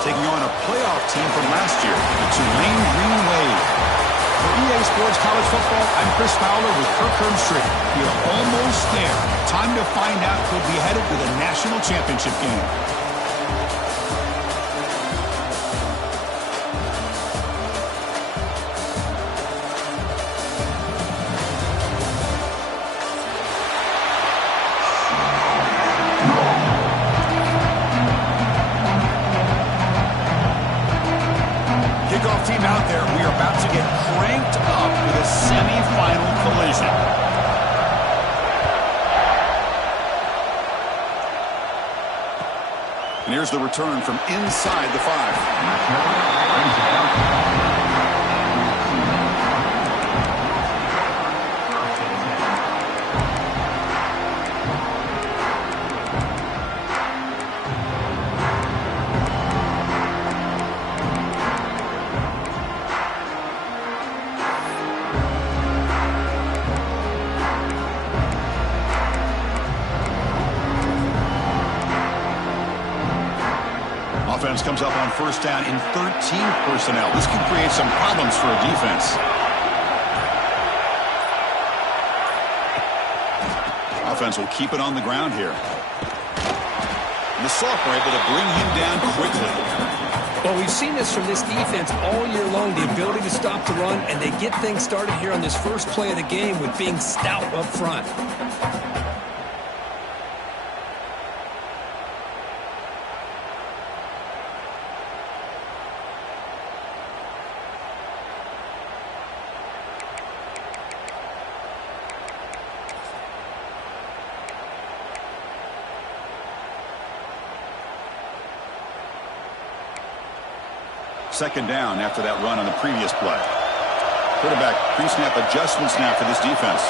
taking on a playoff team from last year, the Tulane Green Wave. For EA Sports College Football, I'm Chris Fowler with Kirk Herbstreit. You're almost there. Time to find out who'll be headed to the national championship game. Team out there, we are about to get cranked up with a semifinal collision. And here's the return from inside the 5. Offense comes up on first down in 13 personnel. This can create some problems for a defense. Offense will keep it on the ground here. And the sophomore able to bring him down quickly. Well, we've seen this from this defense all year long, the ability to stop the run, and they get things started here on this first play of the game with being stout up front. Second down after that run on the previous play. Quarterback pre-snap adjustments now for this defense.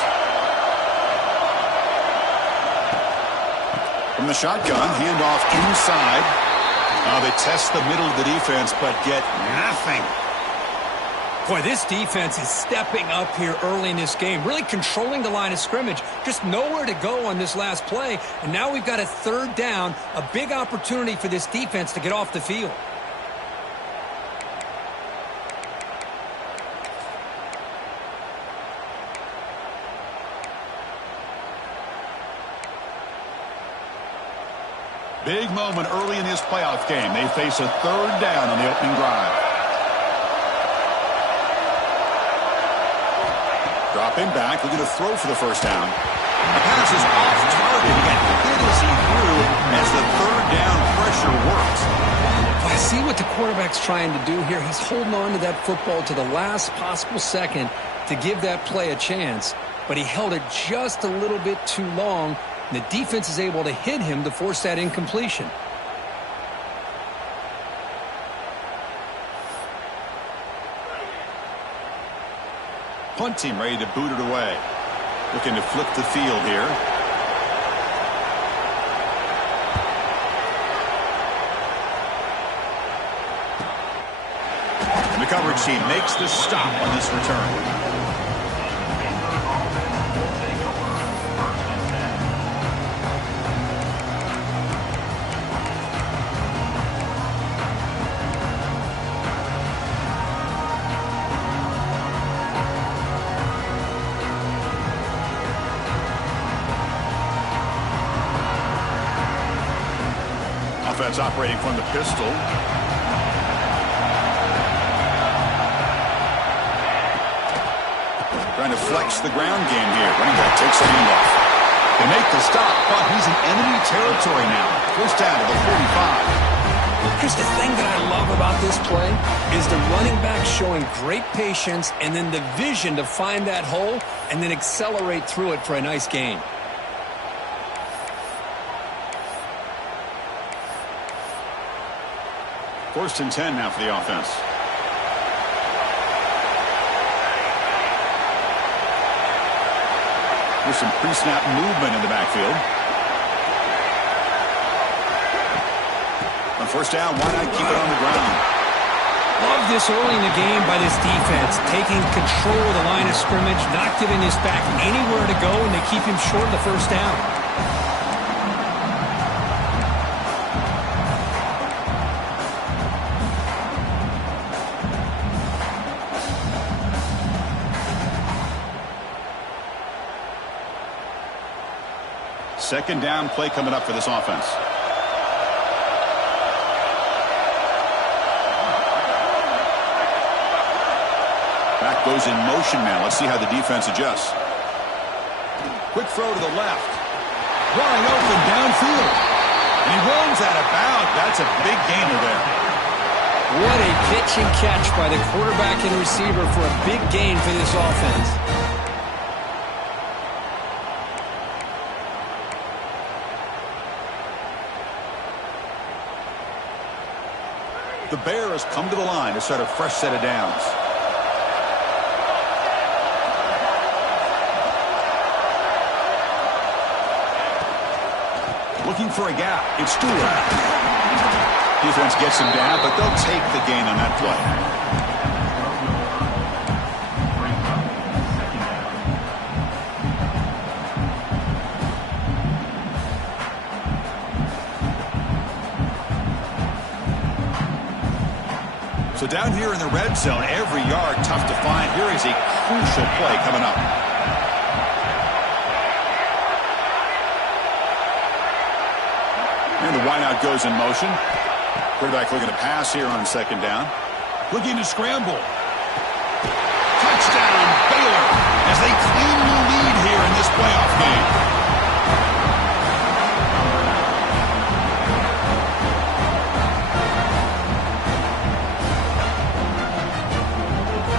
From the shotgun, handoff inside. They test the middle of the defense, but get nothing. Boy, this defense is stepping up here early in this game, really controlling the line of scrimmage. Just nowhere to go on this last play, and now we've got a third down, a big opportunity for this defense to get off the field. Big moment early in this playoff game. They face a third down on the opening drive. Dropping back, looking to throw for the first down. The pass is off target. He got hit as he threw as the third down pressure works. I see what the quarterback's trying to do here. He's holding on to that football to the last possible second to give that play a chance, but he held it just a little bit too long. The defense is able to hit him to force that incompletion. Punt team ready to boot it away. Looking to flip the field here. And the coverage team makes the stop on this return. Offense operating from the pistol. Trying to flex the ground game here. Running back takes the handoff. They make the stop, but he's in enemy territory now. First down to the 45. Here's the thing that I love about this play is the running back showing great patience and then the vision to find that hole and then accelerate through it for a nice gain. First and 10 now for the offense. There's some pre-snap movement in the backfield. On first down, why not keep it on the ground? Love this early in the game by this defense, taking control of the line of scrimmage, not giving this back anywhere to go, and they keep him short of the first down. second down play coming up for this offense. Back goes in motion now. Let's see how the defense adjusts. Quick throw to the left. Wide open downfield. And he runs out of bounds. That's a big gainer there. What a pitch and catch by the quarterback and receiver for a big gain for this offense. The Bears come to the line to start a fresh set of downs. Looking for a gap. It's Stewart. Defense gets him down, but they'll take the gain on that play. So down here in the red zone, every yard tough to find. Here is a crucial play coming up. And the wideout goes in motion. Quarterback looking to pass here on second down. Looking to scramble. Touchdown, Baylor, as they claim the lead here in this playoff game.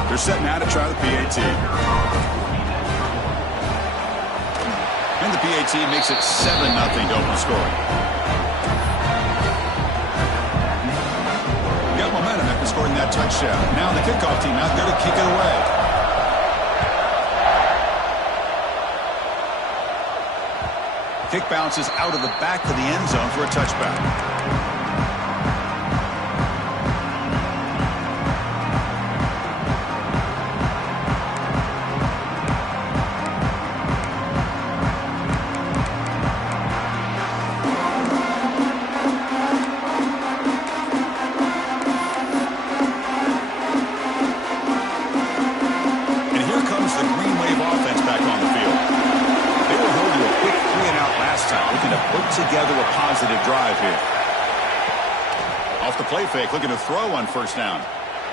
They're set now to try the PAT. And the PAT makes it 7-0 to open scoring. Momentum after scoring that touchdown. Now the kickoff team out there to kick it away. Kick bounces out of the back of the end zone for a touchback. Together a positive drive here. Off the play fake, looking to throw on first down.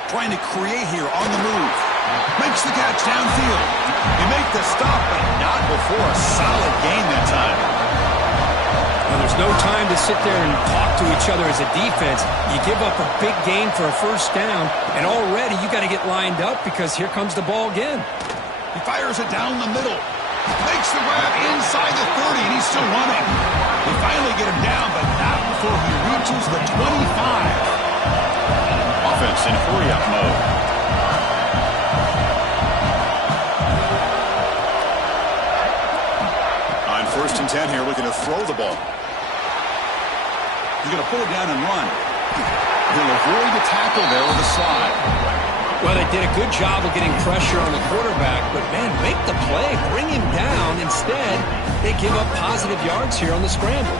Trying to create here on the move. Makes the catch downfield. They make the stop, but not before a solid gain that time. Well, there's no time to sit there and talk to each other as a defense. You give up a big gain for a first down, and already you got to get lined up because here comes the ball again. He fires it down the middle. Makes the grab inside the 30, and he's still running. They finally get him down, but not before he reaches the 25. Offense in hurry-up mode. On 1st and 10 here, looking to throw the ball. He's going to pull it down and run. He'll avoid the tackle there with a slide. Well, they did a good job of getting pressure on the quarterback, but, man, make the play. Bring him down. Instead, they give up positive yards here on the scramble.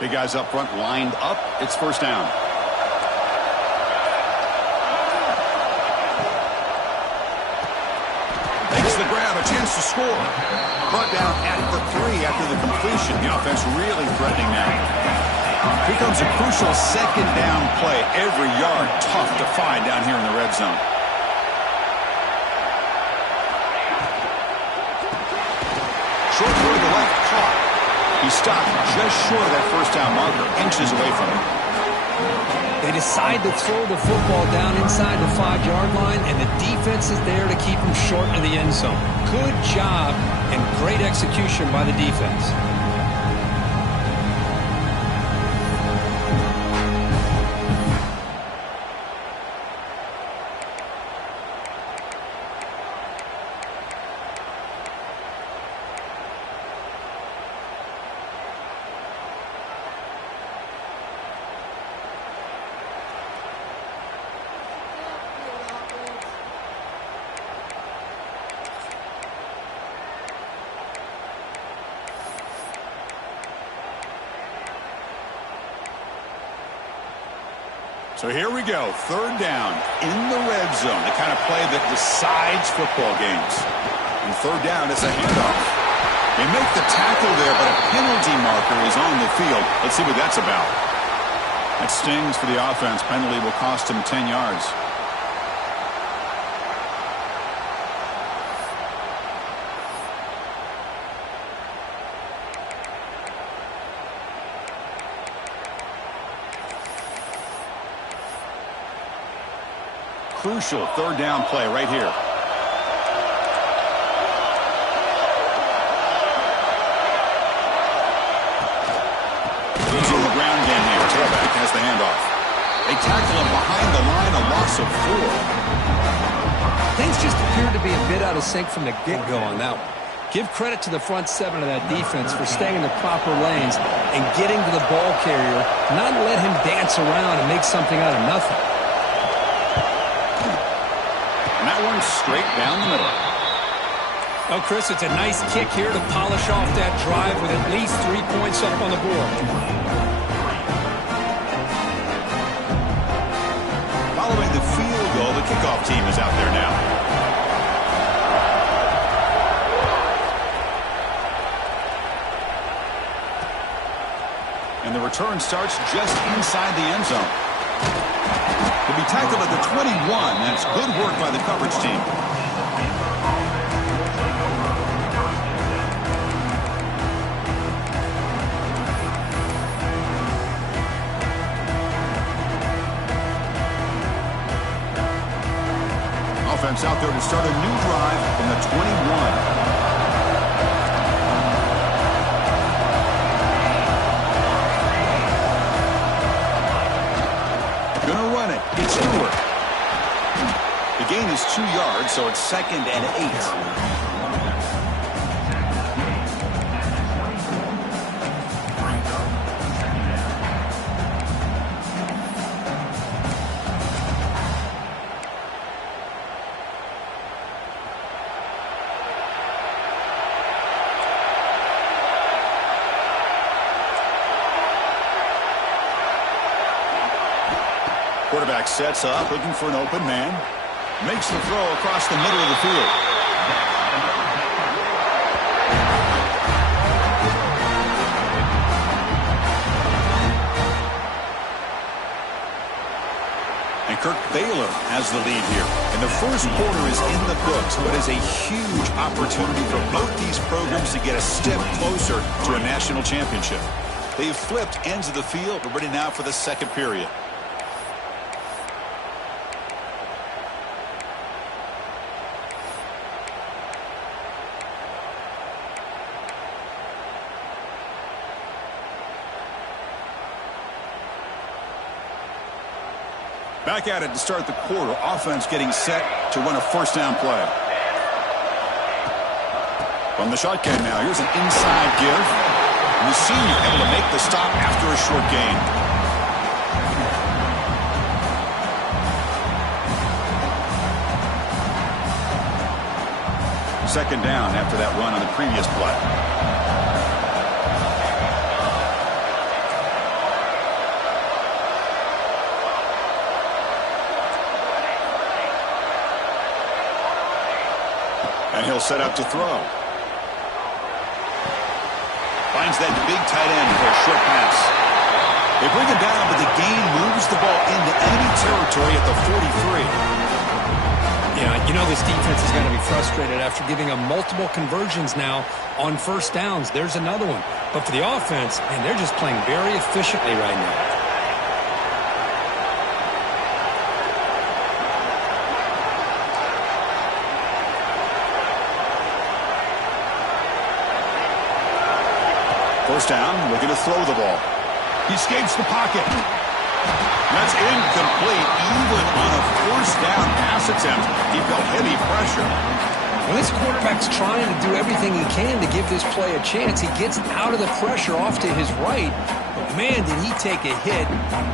Big guys up front lined up. It's first down. Makes the grab, a chance to score. Brought down at the 3 after the completion. The offense really threatening now. Here comes a crucial second down play. Every yard tough to find down here in the red zone. Short throw to the left, caught. He stopped just short of that first down marker, inches away from it. They decide to throw the football down inside the 5-yard line, and the defense is there to keep them short of the end zone. Good job and great execution by the defense. So here we go, third down in the red zone, the kind of play that decides football games. And third down is a handoff. They make the tackle there, but a penalty marker is on the field. Let's see what that's about. That stings for the offense. Penalty will cost him 10 yards. Crucial third down play right here. He's on the ground again here. Tailback has the handoff. They tackle him behind the line, a loss of 4. Things just appeared to be a bit out of sync from the get-go on that one. Give credit to the front seven of that defense for staying in the proper lanes and getting to the ball carrier, not let him dance around and make something out of nothing. And that one's straight down the middle. Oh, Chris, it's a nice kick here to polish off that drive with at least 3 points up on the board. Following the field goal, the kickoff team is out there now. And the return starts just inside the end zone. He'll be tackled at the 21. That's good work by the coverage team. Offense out there to start a new drive from the 21. Gonna run it. It's Stewart. The gain is 2 yards, so it's 2nd and 8. Quarterback sets up, looking for an open man. Makes the throw across the middle of the field. And Kirk Baylor has the lead here. And the first quarter is in the books, but is a huge opportunity for both these programs to get a step closer to a national championship. They've flipped ends of the field. We're ready now for the second period. Back at it to start the quarter. Offense getting set to run a first down play. From the shotgun now, here's an inside give. And the senior able to make the stop after a short gain. Second down after that run on the previous play. And he'll set up to throw. Finds that big tight end for a short pass. They bring him down, but the gain moves the ball into enemy territory at the 43. Yeah, you know this defense is going to be frustrated after giving them multiple conversions now on first downs. There's another one. But for the offense, man, they're just playing very efficiently right now. First down, looking to throw the ball. He escapes the pocket. That's incomplete. Even on a first down pass attempt, he felt heavy pressure. Well, this quarterback's trying to do everything he can to give this play a chance. He gets out of the pressure off to his right. But, man, did he take a hit.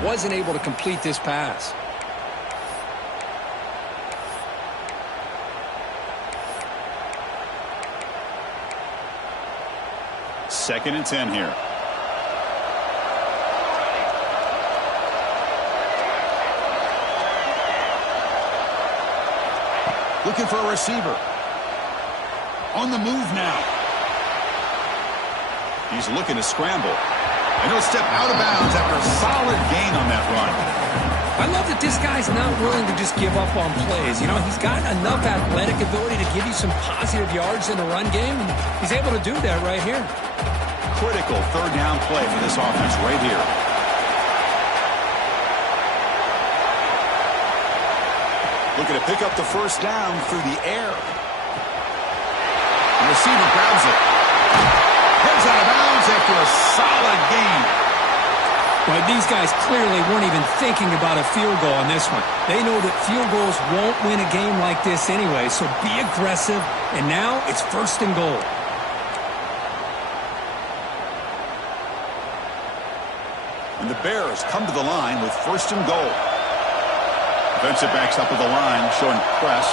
Wasn't able to complete this pass. Second and 10 here. Looking for a receiver. On the move now. He's looking to scramble. And he'll step out of bounds after a solid gain on that run. I love that this guy's not willing to just give up on plays. You know, he's got enough athletic ability to give you some positive yards in the run game, and he's able to do that right here. Critical third down play for this offense right here. Looking to pick up the first down through the air. The receiver grabs it. Heads out of bounds after a solid gain. But these guys clearly weren't even thinking about a field goal on this one. They know that field goals won't win a game like this anyway, so be aggressive, and now it's first and goal. And the Bears come to the line with first and goal. Defensive backs up at the line, showing press.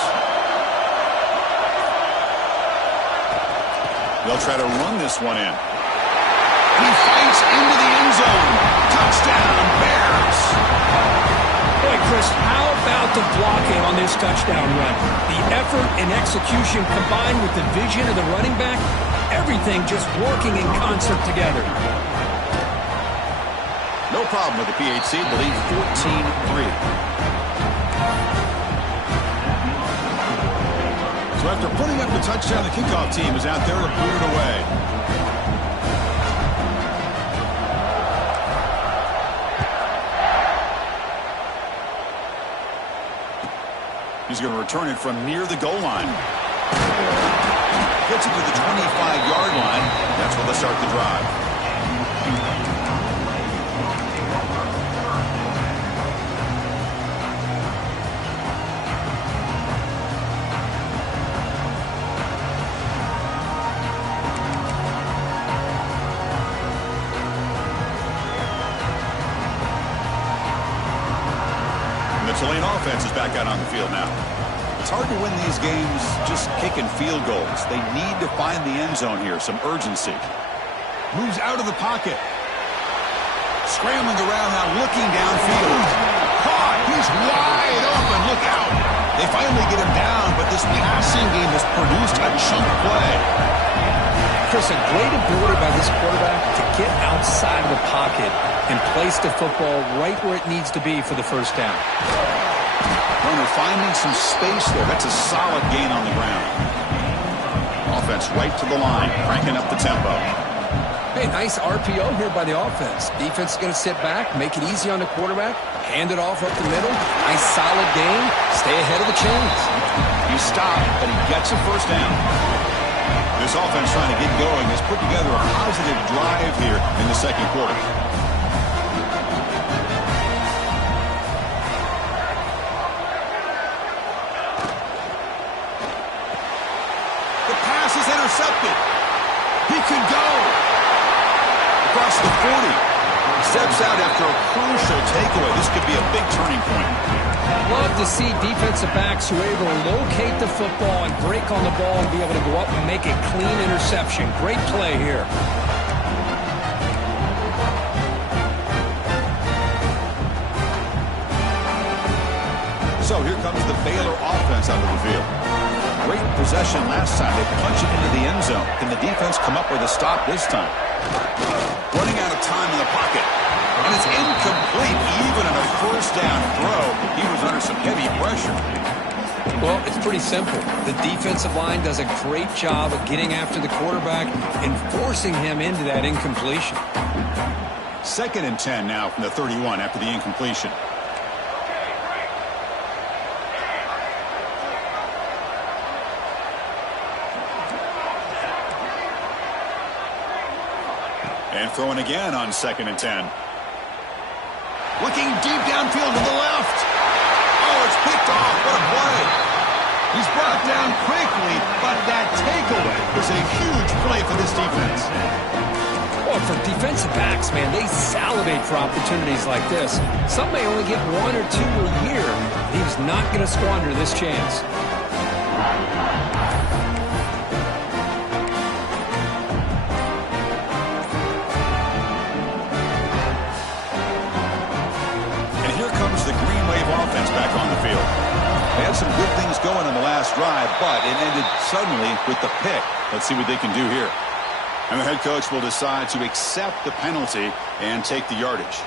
They'll try to run this one in. And he fights into the end zone. Touchdown, Bears. Boy, Chris, how about the blocking on this touchdown run? The effort and execution combined with the vision of the running back, everything just working in concert together. No problem with the PHC. The lead 14-3. So after putting up the touchdown, the kickoff team is out there to boot it away. He's going to return it from near the goal line. Gets it to the 25-yard line. That's where they'll start the drive. Tulane offense is back out on the field now. It's hard to win these games just kicking field goals. They need to find the end zone here, some urgency. Moves out of the pocket. Scrambling around now, looking downfield. Caught! He's wide open. Look out! They finally get him down, but this passing game has produced a chunk play. Chris, a great ability by this quarterback to get outside of the pocket and place the football right where it needs to be for the first down. Runner finding some space there. That's a solid gain on the ground. Offense right to the line, cranking up the tempo. Hey, nice RPO here by the offense. Defense is going to sit back, make it easy on the quarterback, hand it off up the middle. Nice solid gain. Stay ahead of the chains. He stopped, but he gets a first down. This offense trying to get going has put together a positive drive here in the second quarter. The pass is intercepted. He could go. Across the 40. Steps out after a crucial takeaway. This could be a big turning point. Love to see defensive backs who are able to locate the football and break on the ball and be able to go up and make a clean interception. Great play here. So here comes the Baylor offense out of the field. Great possession last time. They punch it into the end zone. Can the defense come up with a stop this time? Running out of time in the pocket. And it's incomplete. Even on a first down throw, he was under some heavy pressure. Well, it's pretty simple. The defensive line does a great job of getting after the quarterback and forcing him into that incompletion. 2nd and 10 now from the 31 after the incompletion. And throwing again on 2nd and 10. Looking deep downfield to the left. Oh, it's picked off. What a play. He's brought down quickly, but that takeaway is a huge play for this defense. Well, for defensive backs, man, they salivate for opportunities like this. Some may only get 1 or 2 a year. He's not going to squander this chance. got some good things going in the last drive, but it ended suddenly with the pick. Let's see what they can do here. And the head coach will decide to accept the penalty and take the yardage.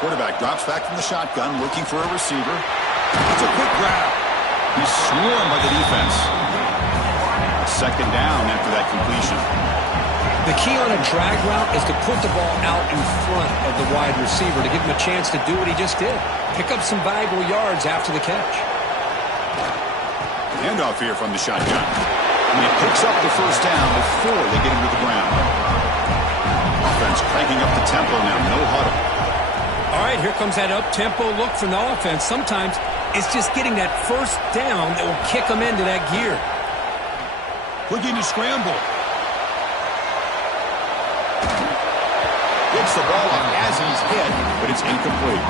Quarterback drops back from the shotgun, looking for a receiver. It's a quick grab. He's swarmed by the defense. Second down after that completion. The key on a drag route is to put the ball out in front of the wide receiver to give him a chance to do what he just did. Pick up some valuable yards after the catch. Handoff here from the shotgun. And he picks up the first down before they get him to the ground. Offense cranking up the tempo now. No huddle. All right, here comes that up-tempo look from the offense. Sometimes it's just getting that first down that will kick them into that gear. Looking to scramble. Gets the ball up as he's hit, but it's incomplete.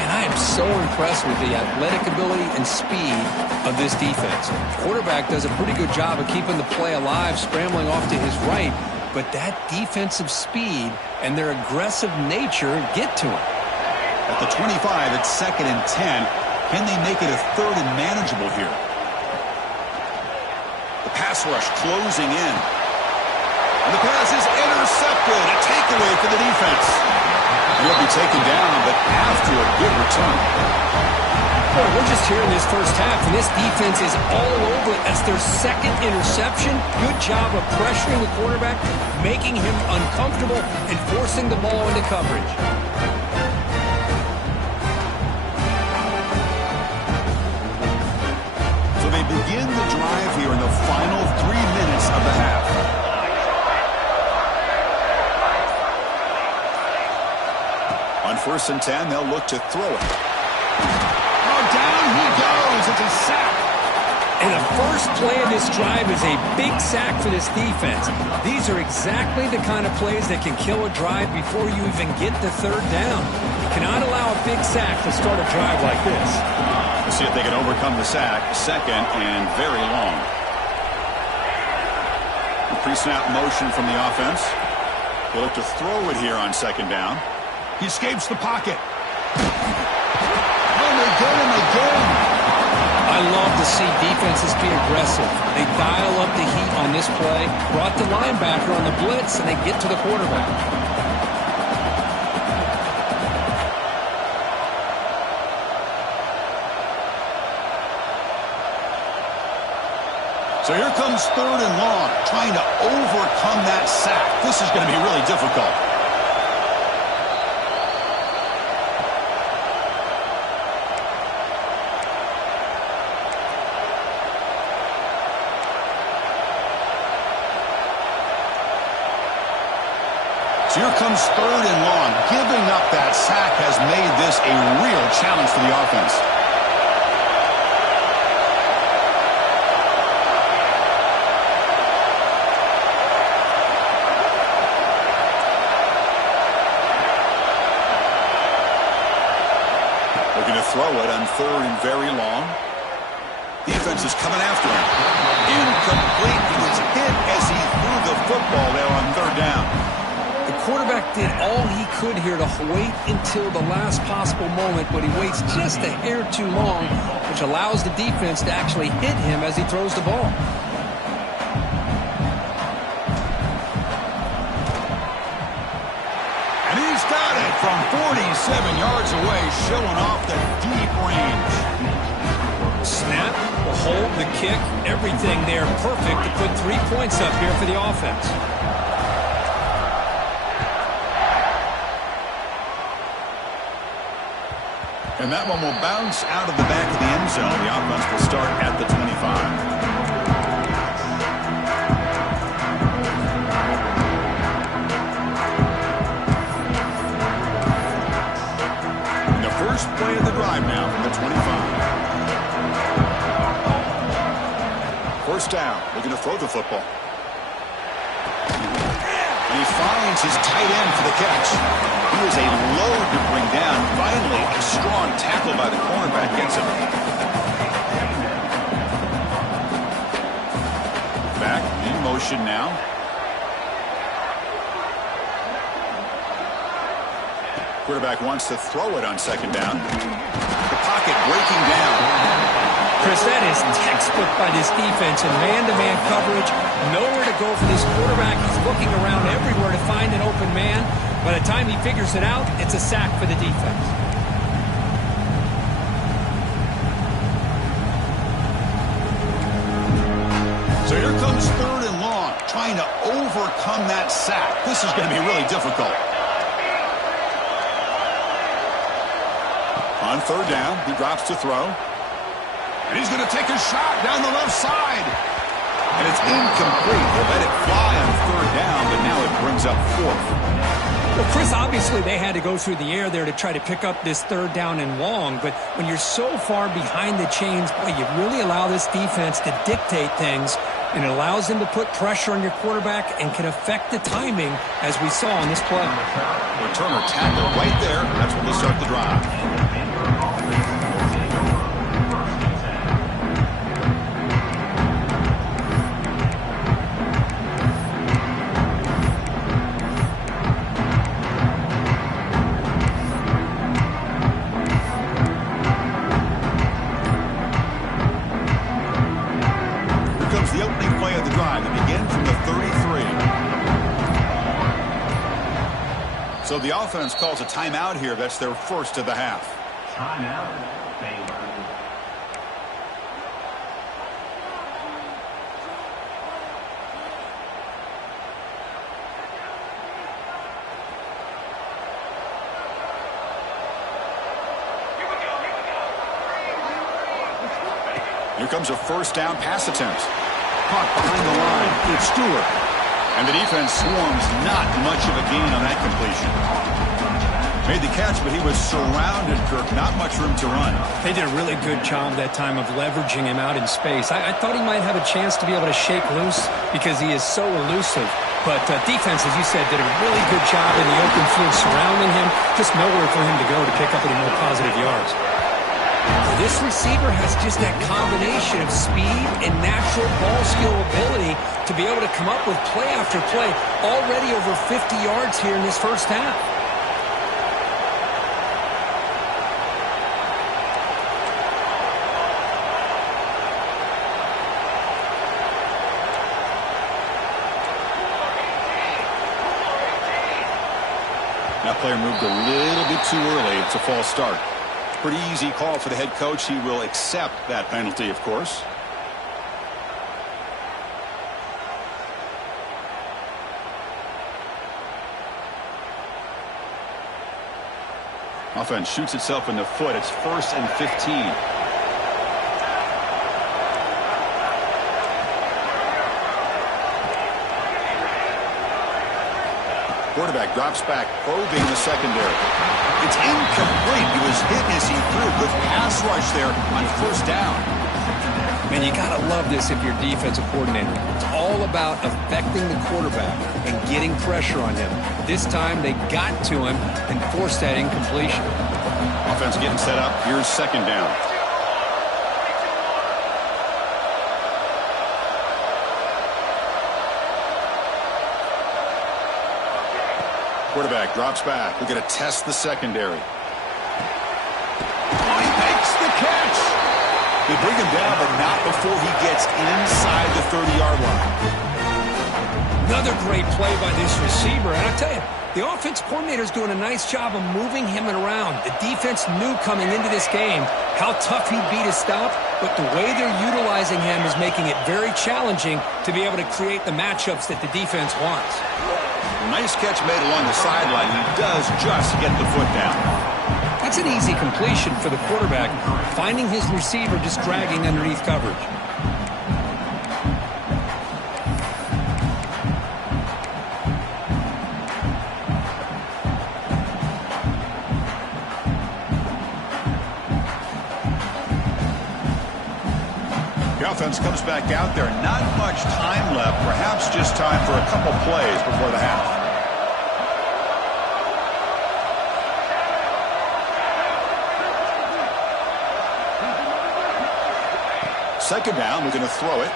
And I am so impressed with the athletic ability and speed of this defense. The quarterback does a pretty good job of keeping the play alive, scrambling off to his right, but that defensive speed and their aggressive nature get to him. At the 25, it's 2nd and 10. Can they make it a 3rd and manageable here? The pass rush closing in. And the pass is intercepted. A takeaway for the defense. He'll be taken down, but after a good return. Boy, we're just here in this first half, and this defense is all over it. That's their 2nd interception. Good job of pressuring the quarterback, making him uncomfortable, and forcing the ball into coverage. So they begin the drive here in the final 3 minutes of the half. On 1st and 10, they'll look to throw it. Oh, down he goes. It's a sack. And the first play of this drive is a big sack for this defense. These are exactly the kind of plays that can kill a drive before you even get the 3rd down. You cannot allow a big sack to start a drive like this. Let's see if they can overcome the sack. 2nd and very long. The pre-snap motion from the offense. They look to throw it here on 2nd down. He escapes the pocket. Oh, they get him again. I love to see defenses be aggressive. They dial up the heat on this play, brought the linebacker on the blitz, and they get to the quarterback. So here comes 3rd and long, trying to overcome that sack. This is going to be really difficult. So here comes 3rd and long. Giving up that sack has made this a real challenge for the offense. Looking to throw it on 3rd and very long. Defense is coming after him. Incomplete. He was hit as he threw the football there on 3rd down. The quarterback did all he could here to wait until the last possible moment, but he waits just a hair too long, which allows the defense to actually hit him as he throws the ball. And he's got it from 47 yards away, showing off the deep range. Snap, the hold, the kick, everything there perfect to put 3 points up here for the offense. And that one will bounce out of the back of the end zone. The offense will start at the 25. And the first play of the drive now from the 25. First down, looking to throw the football. And he finds his tight end for the catch. He was a load to bring down. Finally, a strong tackle by the cornerback gets him. formation now. Quarterback wants to throw it on second down. The pocket breaking down. Chris, that is textbook by this defense in man-to-man coverage. Nowhere to go for this quarterback. He's looking around everywhere to find an open man. By the time he figures it out, it's a sack for the defense. So here comes third and long, trying to overcome that sack. This is going to be really difficult. On third down, he drops to throw. And he's going to take a shot down the left side. And it's incomplete. They let it fly on third down, but now it brings up fourth. Well, Chris, obviously they had to go through the air there to try to pick up this third down and long. But when you're so far behind the chains, boy, you really allow this defense to dictate things. And it allows them to put pressure on your quarterback and can affect the timing, as we saw on this play. Returner tackle right there. That's when they start the drive. So the offense calls a timeout here. That's their first of the half. Timeout. Here comes a first down pass attempt. Caught behind the line. It's Stewart. And the defense swarms, not much of a gain on that completion. Made the catch, but he was surrounded, Kirk. Not much room to run. They did a really good job that time of leveraging him out in space. I thought he might have a chance to be able to shake loose because he is so elusive. But defense, as you said, did a really good job in the open field surrounding him. Just nowhere for him to go to pick up any more positive yards. This receiver has just that combination of speed and natural ball skill ability to be able to come up with play after play. Already over 50 yards here in this first half. That player moved a little bit too early. It's a false start. Pretty easy call for the head coach. He will accept that penalty, of course. Offense shoots itself in the foot. It's 1st and 15. Quarterback drops back, probing the secondary. It's incomplete. He was hit as he threw. Good pass rush there on first down. Man, you got to love this if you're defensive coordinator. It's all about affecting the quarterback and getting pressure on him. This time they got to him and forced that incompletion. Offense getting set up. Here's second down. Quarterback drops back. We're going to test the secondary. Oh, he makes the catch. They bring him down, but not before he gets inside the 30-yard line. Another great play by this receiver. And I tell you, the offense coordinator is doing a nice job of moving him around. The defense knew coming into this game how tough he'd be to stop, but the way they're utilizing him is making it very challenging to be able to create the matchups that the defense wants. Nice catch made along the sideline. He does just get the foot down. That's an easy completion for the quarterback, finding his receiver just dragging underneath coverage. The offense comes back out there. Not much time left. Perhaps just time for a couple plays before the half. Second down, we're going to throw it.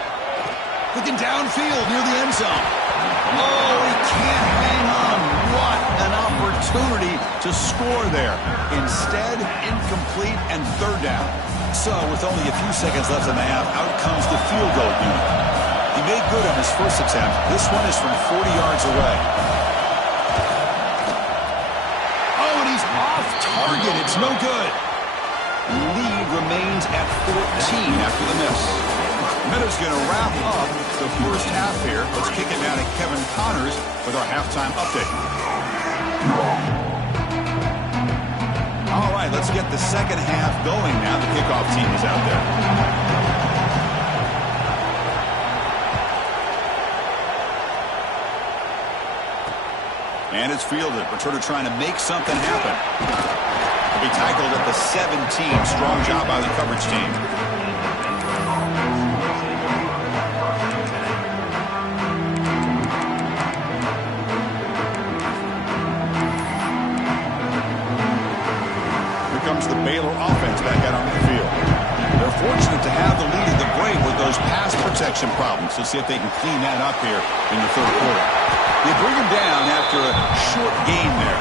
Looking downfield near the end zone. Oh, he can't hang on. What an opportunity to score there. Instead, incomplete and third down. So, with only a few seconds left in the half, out comes the field goal unit. He made good on his first attempt. This one is from 40 yards away. Oh, and he's off target. It's no good. Lead remains at 14 after the miss. Minutes going to wrap up the first half here. Let's kick it down to Kevin Connors with our halftime update. All right, let's get the second half going now. The kickoff team is out there. And it's fielded. Returner trying to make something happen. He'll be tackled at the 17. Strong job by the coverage team. The Baylor offense back out onto the field. They're fortunate to have the lead at the break with those pass protection problems. Let's see if they can clean that up here in the third quarter. They bring him down after a short gain there.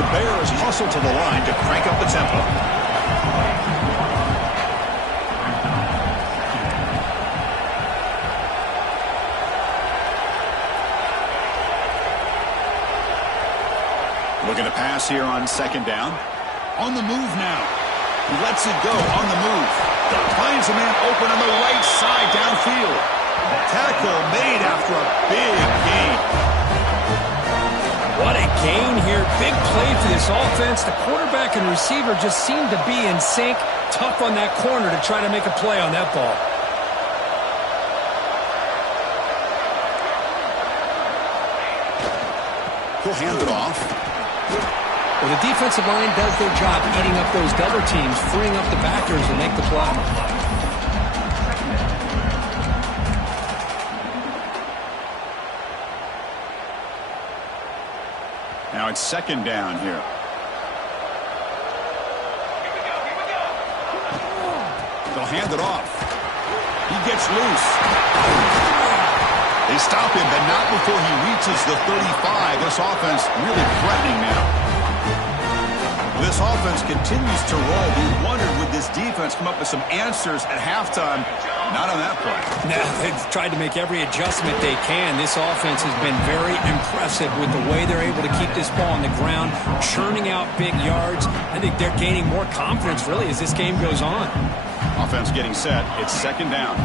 The Bears hustle to the line to crank up the tempo. Looking to pass here on second down. On the move now. Lets it go on the move. Finds a man open on the right side downfield. Tackle made after a big gain. What a gain here. Big play for this offense. The quarterback and receiver just seem to be in sync. Tough on that corner to try to make a play on that ball. He'll hand it off. Well, the defensive line does their job eating up those double teams, freeing up the backers to make the play. Now it's second down here. They'll hand it off. He gets loose. They stop him, but not before he reaches the 35. This offense really threatening now. This offense continues to roll. We wondered, would this defense come up with some answers at halftime? Not on that play. No, they've tried to make every adjustment they can. This offense has been very impressive with the way they're able to keep this ball on the ground, churning out big yards. I think they're gaining more confidence, really, as this game goes on. Offense getting set. It's second down.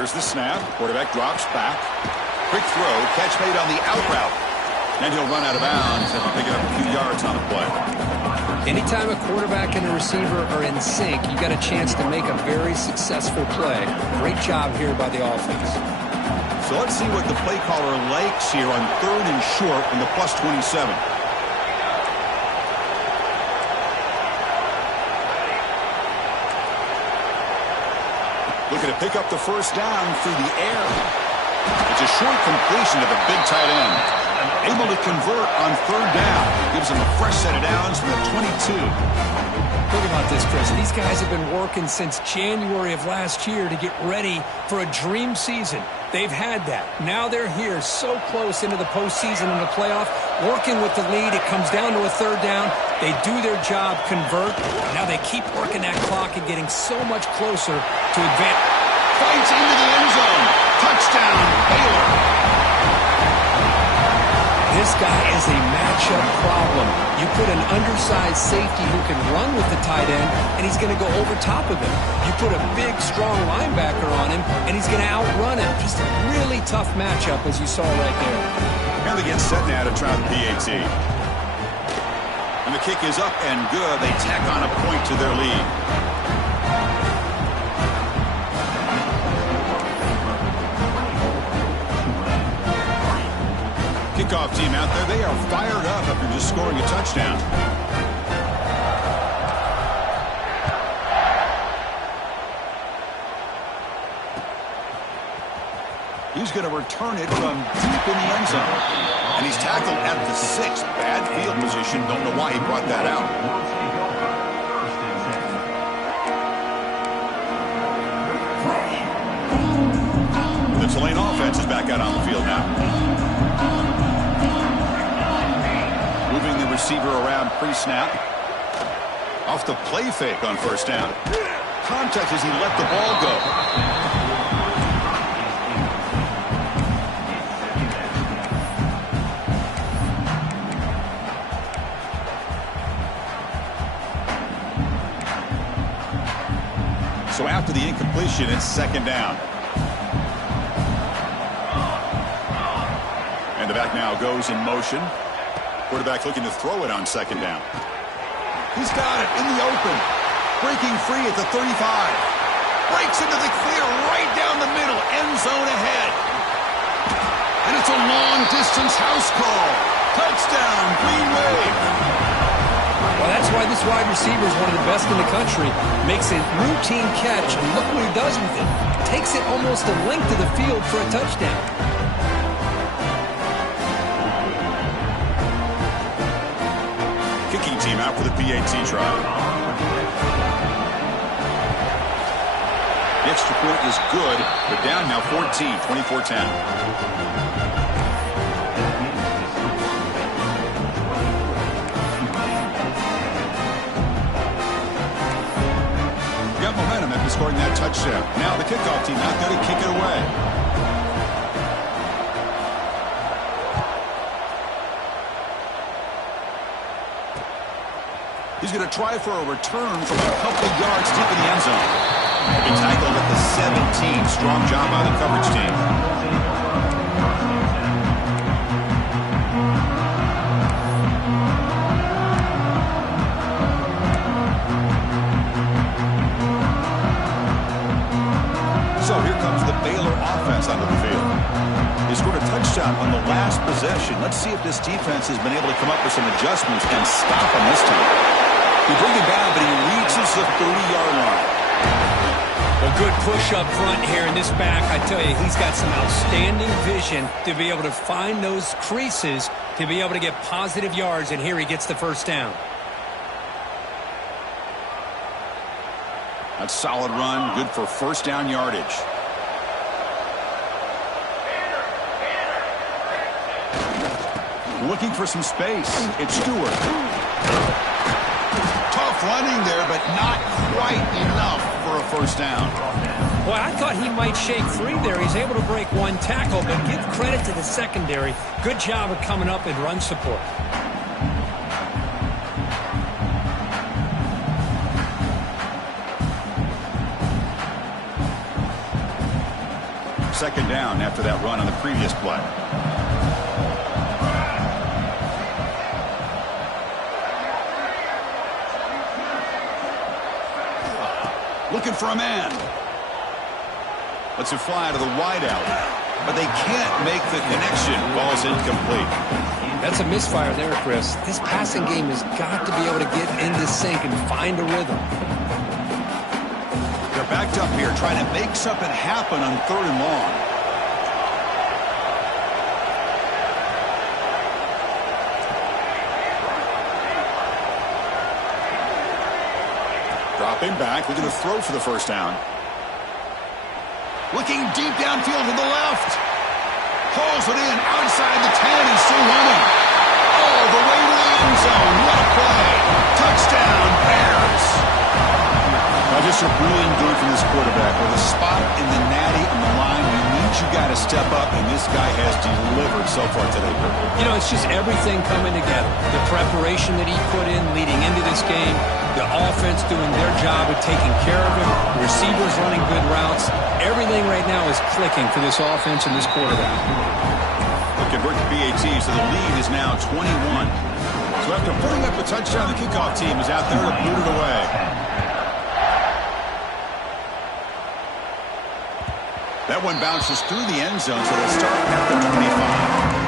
Here's the snap. Quarterback drops back. Quick throw. Catch made on the out route. And he'll run out of bounds after picking up a few yards on the play. Anytime a quarterback and a receiver are in sync, you got a chance to make a very successful play. Great job here by the offense. So let's see what the play caller likes here on third and short in the plus 27. Looking to pick up the first down through the air. It's a short completion of a big tight end. Able to convert on third down. Gives him a fresh set of downs from the 22. Think about this, Chris. These guys have been working since January of last year to get ready for a dream season. They've had that. Now they're here so close into the postseason and the playoff, working with the lead. It comes down to a third down. They do their job, convert. Now they keep working that clock and getting so much closer to advance. Fights into the end zone. Touchdown, Baylor. This guy is a matchup problem. You put an undersized safety who can run with the tight end, and he's going to go over top of him. You put a big, strong linebacker on him, and he's going to outrun him. Just a really tough matchup, as you saw right there. And they get set now to try the PAT. And the kick is up and good. They tack on a point to their lead. Kickoff team out there. They are fired up after just scoring a touchdown. He's going to return it from deep in the end zone. And he's tackled at the 6. Bad field position. Don't know why he brought that out. The Tulane offense is back out on the field now. Moving the receiver around pre-snap. Off the play fake on first down. Contact as he let the ball go. So after the incompletion, it's second down. And the back now goes in motion. Quarterback looking to throw it on second down. He's got it in the open. Breaking free at the 35. Breaks into the clear right down the middle. End zone ahead. And it's a long-distance house call. Touchdown, Green Wave. Well, that's why this wide receiver is one of the best in the country. Makes a routine catch, and look what he does with it. Takes it almost a length of the field for a touchdown. Kicking team out for the PAT try. The extra point is good. They're down now 14, 24-10. Momentum after scoring that touchdown. Now the kickoff team out there to kick it away. He's going to try for a return from a couple of yards deep in the end zone. He tackled at the 17. Strong job by the coverage team. So here comes the Baylor offense onto the field. He scored a touchdown on the last possession. Let's see if this defense has been able to come up with some adjustments and stop him this time. He bring him down, but he reaches the 30-yard line. A good push up front here in this back. I tell you, he's got some outstanding vision to be able to find those creases, to be able to get positive yards, and here he gets the first down. That's solid run, good for first down yardage. Looking for some space. It's Stewart. Tough running there, but not quite enough for a first down. Boy, I thought he might shake free there. He's able to break one tackle, but give credit to the secondary. Good job of coming up in run support. Second down after that run on the previous play. Looking for a man. Lets it fly to the wideout. But they can't make the connection. Ball's incomplete. That's a misfire there, Chris. This passing game has got to be able to get into sync and find a rhythm. They're backed up here trying to make something happen on third and long. Dropping back, looking to throw for the first down. Looking deep downfield to the left. Hauls it in outside the 10 and still running. All the way to the end zone. What a play. Touchdown, Bears. Now just a brilliant game from this quarterback. With a spot in the natty on the line, you need you got to step up, and this guy has delivered so far today. You know, it's just everything coming together. The preparation that he put in leading into this game, the offense doing their job of taking care of him, the receivers running good routes. Everything right now is clicking for this offense and this quarterback. They'll convert the PAT, so the lead is now 21. So after putting up a touchdown, the kickoff team is out there to boot it away. That one bounces through the end zone, so they'll start at the 25.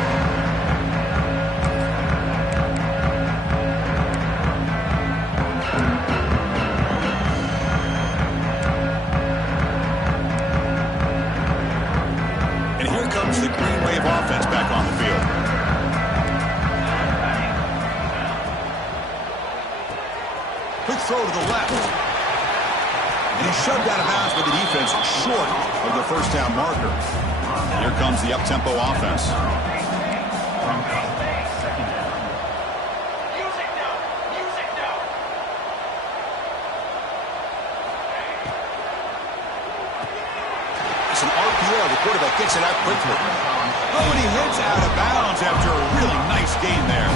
And here comes the Green Wave offense back on the field. Quick throw to the left. And he's shoved out of bounds by the defense short of the first down marker. Here comes the up-tempo offense. It's an RPO. The quarterback gets it out quickly. Oh, and he heads out of bounds after a really nice gain there.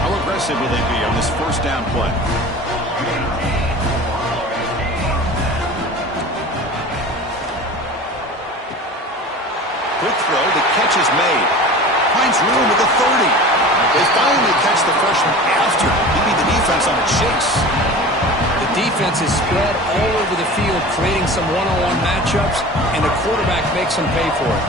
How aggressive will they be on this first down play? Quick throw, the catch is made. Finds room at the 30. They finally catch the freshman after leaving the defense on a chase. The defense is spread all over the field, creating some one-on-one matchups, and the quarterback makes them pay for it.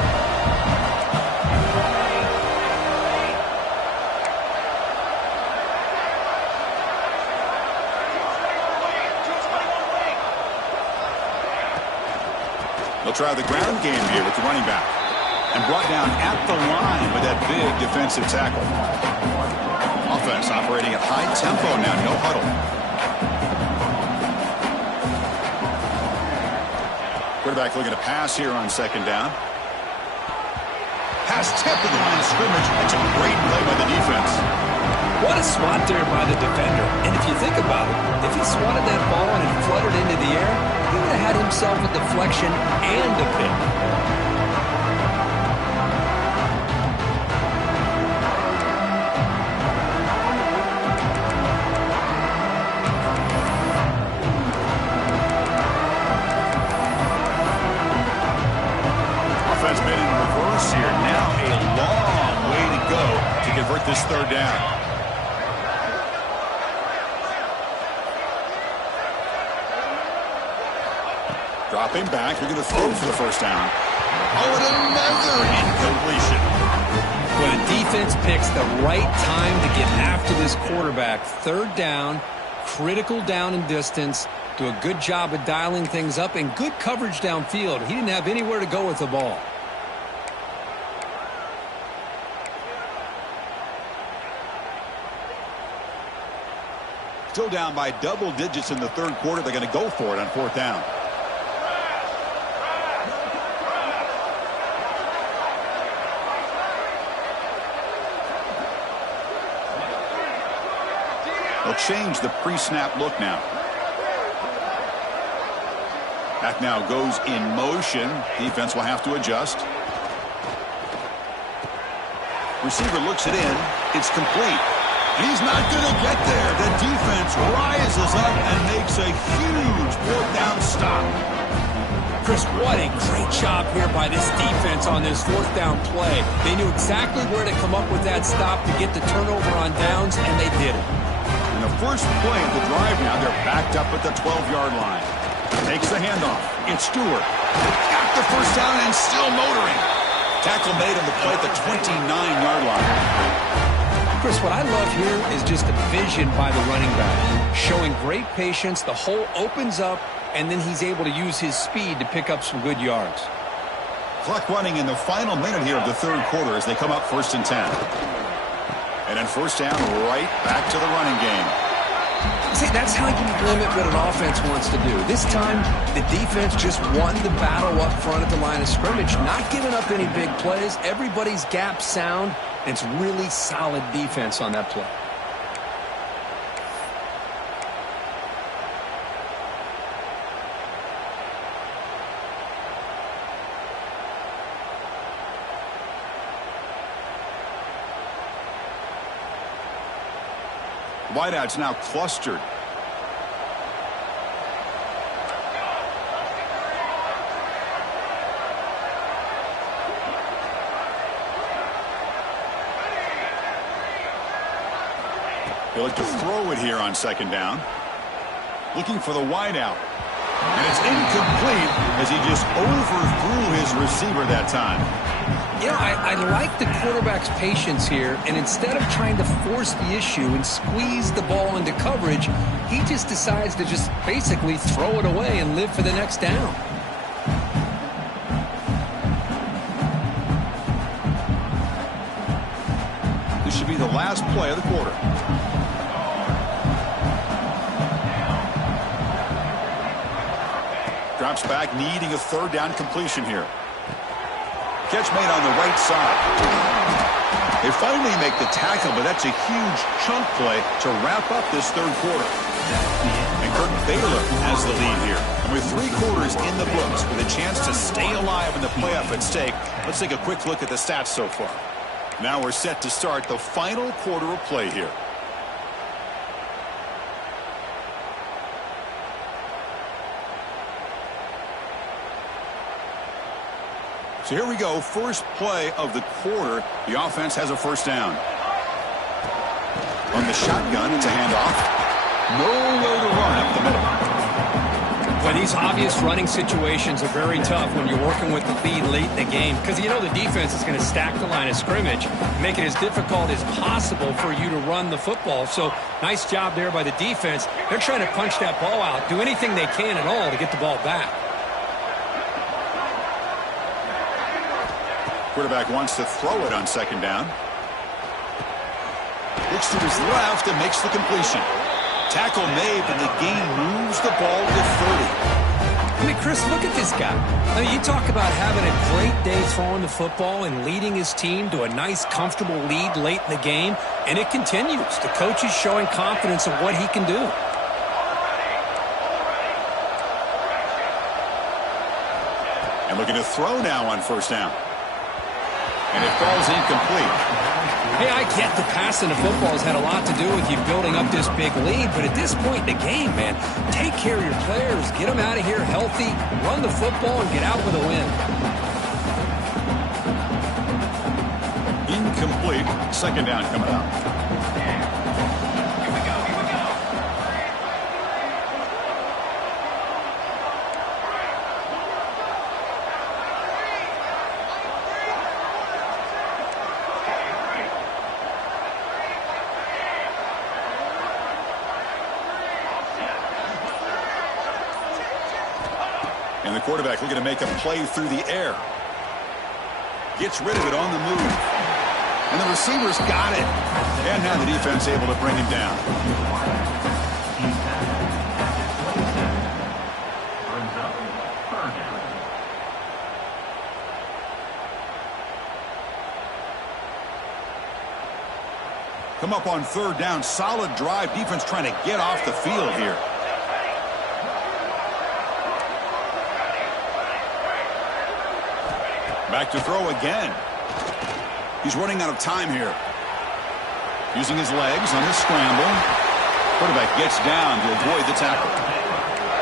They'll try the ground game here with the running back. And brought down at the line with that big defensive tackle. Offense operating at high tempo now, no huddle. Quarterback looking to pass here on second down. Pass tipped at the line of scrimmage. It's a great play by the defense. What a spot there by the defender. And if you think about it, if he swatted that ball and it fluttered into the air, he would have had himself a deflection and a pick. Offense made in reverse here. Now a long way to go to convert this third down. Dropping back, they're going to throw for the first down. Oh, and another incompletion. Well, the defense picks the right time to get after this quarterback. Third down, critical down and distance. Do a good job of dialing things up and good coverage downfield. He didn't have anywhere to go with the ball. Still down by double digits in the third quarter. They're going to go for it on fourth down. They'll change the pre-snap look now. Back now goes in motion. Defense will have to adjust. Receiver looks it in. It's complete. And he's not going to get there. The defense rises up and makes a huge fourth down stop. Chris, what a great job here by this defense on this fourth down play. They knew exactly where to come up with that stop to get the turnover on downs, and they did it. In the first play of the drive now, they're backed up at the 12-yard line. Makes the handoff. It's Stewart. Got the first down and still motoring. Tackle made on the play at the 29-yard line. Chris, what I love here is just the vision by the running back. Showing great patience. The hole opens up, and then he's able to use his speed to pick up some good yards. Clock running in the final minute here of the third quarter as they come up 1st and 10. And then first down, right back to the running game. See, that's how you limit what an offense wants to do. This time, the defense just won the battle up front at the line of scrimmage, not giving up any big plays. Everybody's gap sound. It's really solid defense on that play. Wideouts now clustered. They look to throw it here on second down. Looking for the wideout. And it's incomplete as he just overthrew his receiver that time. You know, I like the quarterback's patience here, and instead of trying to force the issue and squeeze the ball into coverage, he just decides to just basically throw it away and live for the next down. be the last play of the quarter. Drops back, needing a third down completion here. Catch made on the right side. They finally make the tackle, but that's a huge chunk play to wrap up this third quarter. And Kirk Baylor has the lead here. And with 3 quarters in the books, with a chance to stay alive in the playoff at stake, let's take a quick look at the stats so far. Now we're set to start the final quarter of play here. So here we go, first play of the quarter. The offense has a first down. On the shotgun, it's a handoff. Nowhere to run up the middle. Well, these obvious running situations are very tough when you're working with the lead late in the game, because you know the defense is going to stack the line of scrimmage, make it as difficult as possible for you to run the football. So nice job there by the defense. They're trying to punch that ball out, do anything they can at all to get the ball back. Quarterback wants to throw it on second down. Looks to his left and makes the completion. Tackle made, but the game moves the ball to 30. I mean, Chris, look at this guy. I mean, you talk about having a great day throwing the football and leading his team to a nice, comfortable lead late in the game, and it continues. The coach is showing confidence of what he can do. And looking to throw now on first down. And it falls incomplete. Hey, I get the passing of football has had a lot to do with you building up this big lead, but at this point in the game, man, take care of your players, get them out of here healthy, run the football, and get out with a win. Incomplete. Second down coming up. And the quarterback looking to make a play through the air. Gets rid of it on the move. And the receivers got it. And now the defense able to bring him down. Come up on third down. Solid drive. Defense trying to get off the field here. Back to throw again. He's running out of time here. Using his legs on the scramble. Quarterback gets down to avoid the tackle.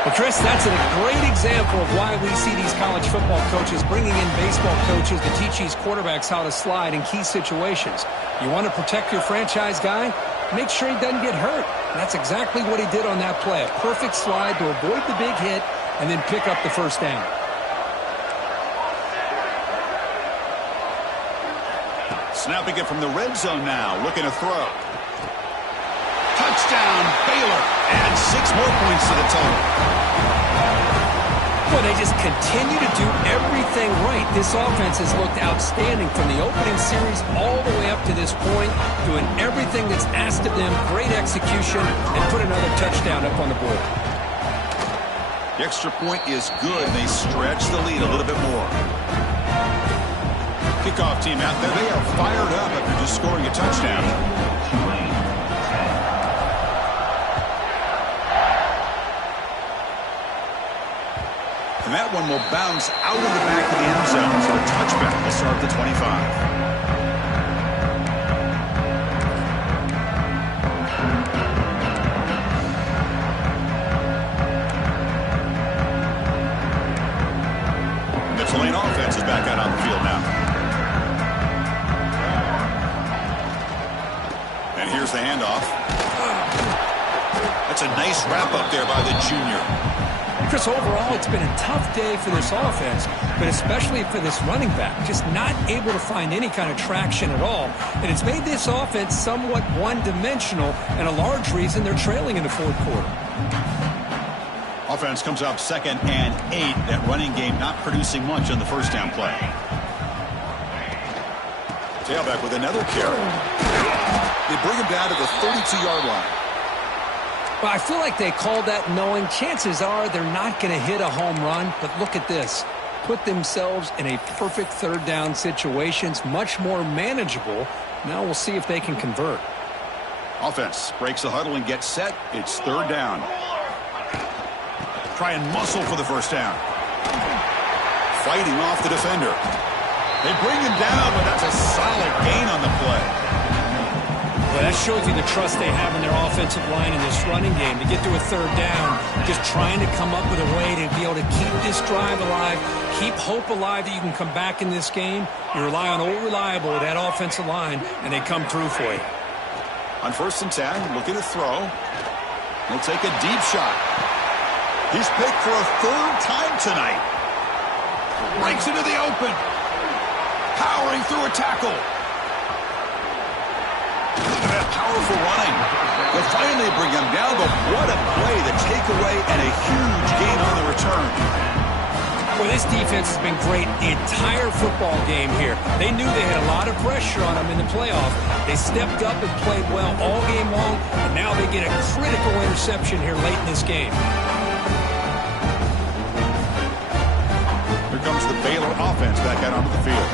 Well, Chris, that's a great example of why we see these college football coaches bringing in baseball coaches to teach these quarterbacks how to slide in key situations. You want to protect your franchise guy? Make sure he doesn't get hurt. And that's exactly what he did on that play. A perfect slide to avoid the big hit and then pick up the first down. Snapping it from the red zone now, looking to throw. Touchdown, Baylor. Adds 6 more points to the total. Well, they just continue to do everything right. This offense has looked outstanding from the opening series all the way up to this point, doing everything that's asked of them, great execution, and put another touchdown up on the board. The extra point is good. They stretch the lead a little bit more. Kickoff team out there. They are fired up after just scoring a touchdown. And that one will bounce out of the back of the end zone. So a touchback will start the 25. The Tulane offense is back out on the field now. And here's the handoff. That's a nice wrap up there by the junior. Chris, overall, it's been a tough day for this offense, but especially for this running back. Just not able to find any kind of traction at all. And it's made this offense somewhat one-dimensional, and a large reason they're trailing in the fourth quarter. Offense comes up 2nd and 8. That running game not producing much on the first down play. Tailback with another carry. They bring him down to the 32-yard line. Well, I feel like they called that knowing chances are they're not going to hit a home run. But look at this. Put themselves in a perfect third down situation. It's much more manageable. Now we'll see if they can convert. Offense breaks the huddle and gets set. It's third down. Try and muscle for the first down. Fighting off the defender. They bring him down, but that's a solid gain on the play. Well, that shows you the trust they have in their offensive line in this running game. To get to a third down, just trying to come up with a way to be able to keep this drive alive, keep hope alive that you can come back in this game. You rely on old reliable, that offensive line, and they come through for you. On 1st and 10, looking to throw. He'll take a deep shot. He's picked for a third time tonight. Breaks into the open. Powering through a tackle. Look at that powerful running. They'll finally bring him down, but what a play, the takeaway, and a huge gain on the return. Well, this defense has been great the entire football game here. They knew they had a lot of pressure on them in the playoff. They stepped up and played well all game long, and now they get a critical interception here late in this game. Here comes the Baylor offense back out onto the field.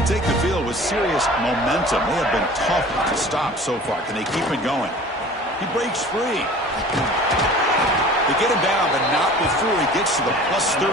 They take the field with serious momentum. They have been tough to stop so far. Can they keep it going? He breaks free. They get him down, but not before he gets to the plus 38.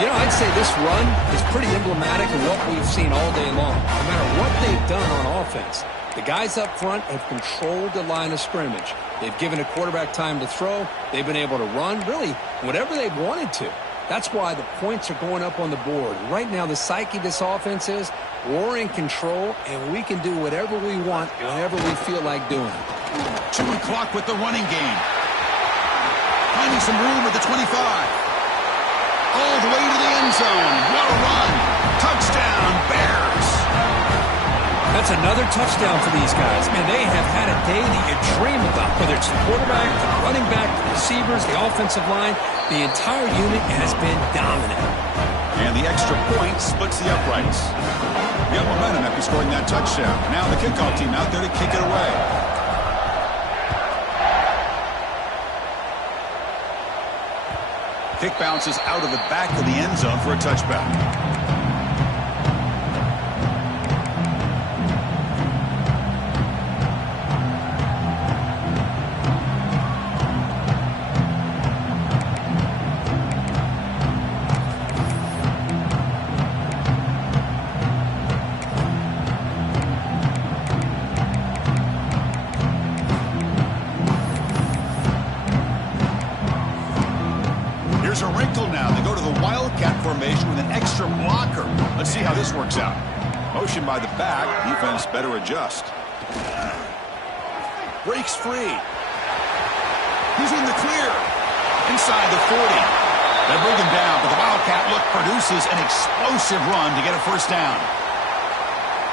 You know, I'd say this run is pretty emblematic of what we've seen all day long. No matter what they've done on offense, the guys up front have controlled the line of scrimmage. They've given a quarterback time to throw. They've been able to run, really, whatever they've wanted to. That's why the points are going up on the board. Right now, the psyche of this offense is we're in control, and we can do whatever we want whenever we feel like doing. Chewing clock with the running game. Finding some room at the 25. All the way to the end zone. What a run. Touchdown, Bears. That's another touchdown for these guys. Man, they have had a day that you dream about, whether it's the quarterback, the running back, the receivers, the offensive line. The entire unit has been dominant. And the extra point splits the uprights. You have momentum after scoring that touchdown. Now the kickoff team out there to kick it away. Kick bounces out of the back of the end zone for a touchback. Here's a wrinkle now. They go to the Wildcat formation with an extra blocker. Let's see how this works out. Motion by the back. Defense better adjust. Breaks free. He's in the clear. Inside the 40. They bring him down, but the Wildcat look produces an explosive run to get a first down.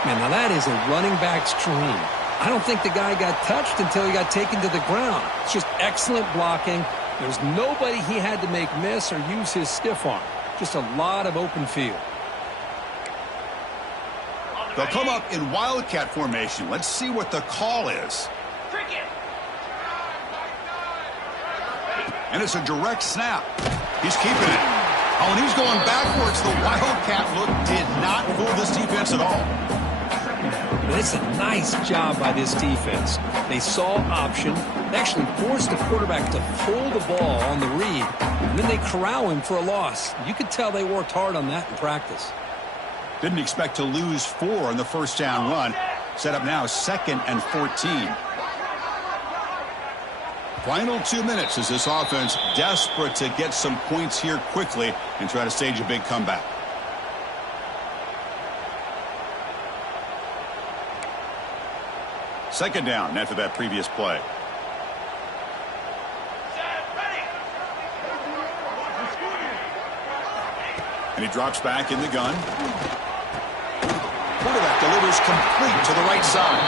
Man, now that is a running back's dream. I don't think the guy got touched until he got taken to the ground. It's just excellent blocking. There's nobody he had to make miss or use his stiff arm. Just a lot of open field. They'll come up in Wildcat formation. Let's see what the call is. And it's a direct snap. He's keeping it. Oh, and he's going backwards. The Wildcat look did not fool this defense at all. It's a nice job by this defense. They saw option. They actually forced the quarterback to pull the ball on the read, and then they corral him for a loss. You could tell they worked hard on that in practice. Didn't expect to lose 4 on the first down run. Set up now 2nd and 14. Final 2 minutes as this offense desperate to get some points here quickly and try to stage a big comeback. Second down after that previous play. And he drops back in the gun. Quarterback delivers complete to the right side.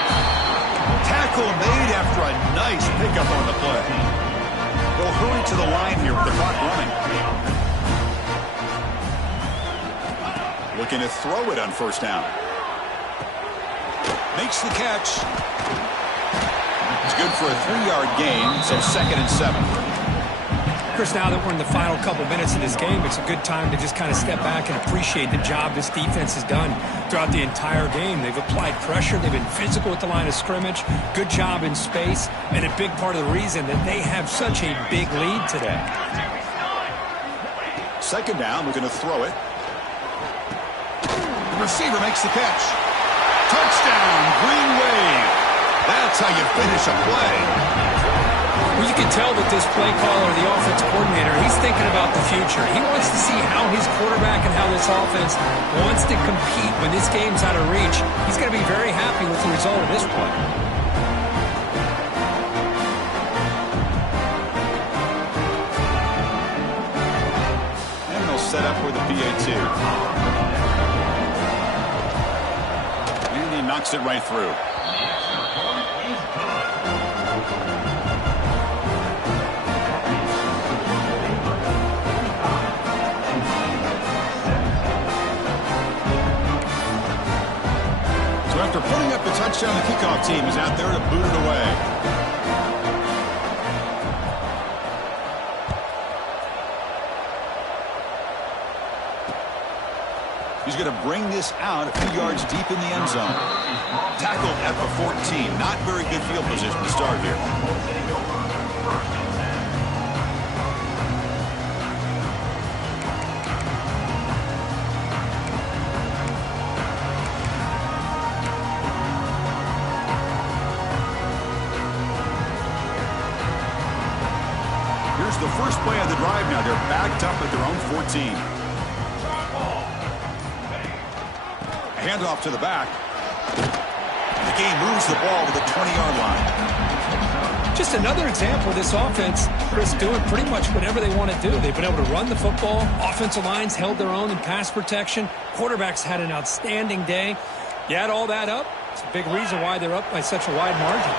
Tackle made after a nice pickup on the play. They'll hurry to the line here with the clock running. Looking to throw it on first down. Makes the catch. It's good for a 3-yard gain, so 2nd and 7. Chris, now that we're in the final couple minutes of this game, it's a good time to just kind of step back and appreciate the job this defense has done throughout the entire game. They've applied pressure. They've been physical at the line of scrimmage. Good job in space, and a big part of the reason that they have such a big lead today. 2nd down, we're going to throw it. The receiver makes the catch. Touchdown, Green Wave. That's how you finish a play. Well, you can tell that this play caller, the offense coordinator, he's thinking about the future. He wants to see how his quarterback and how this offense wants to compete when this game's out of reach. He's going to be very happy with the result of this play. And they'll set up with a PAT. And he knocks it right through. After putting up the touchdown, the kickoff team is out there to boot it away. He's going to bring this out a few yards deep in the end zone. Tackled at the 14. Not very good field position to start here. The first play of the drive now. They're backed up at their own 14. A handoff to the back. The game moves the ball to the 20-yard line. Just another example of this offense, Chris, doing pretty much whatever they want to do. They've been able to run the football. Offensive lines held their own in pass protection. Quarterbacks had an outstanding day. You add all that up, it's a big reason why they're up by such a wide margin.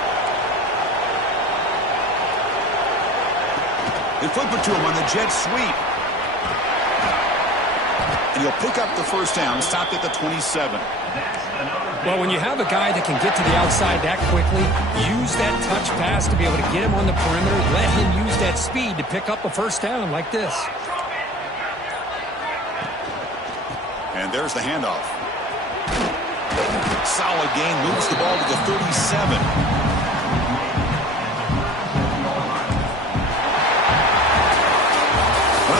They flip it to him on the jet sweep. And he'll pick up the first down, stopped at the 27. Well, when you have a guy that can get to the outside that quickly, use that touch pass to be able to get him on the perimeter, let him use that speed to pick up a first down like this. And there's the handoff. Solid gain, moves the ball to the 37.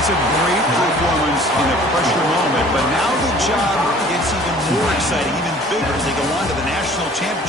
That's a great performance in a pressure moment, but now the job gets even more exciting, even bigger as they go on to the national championship.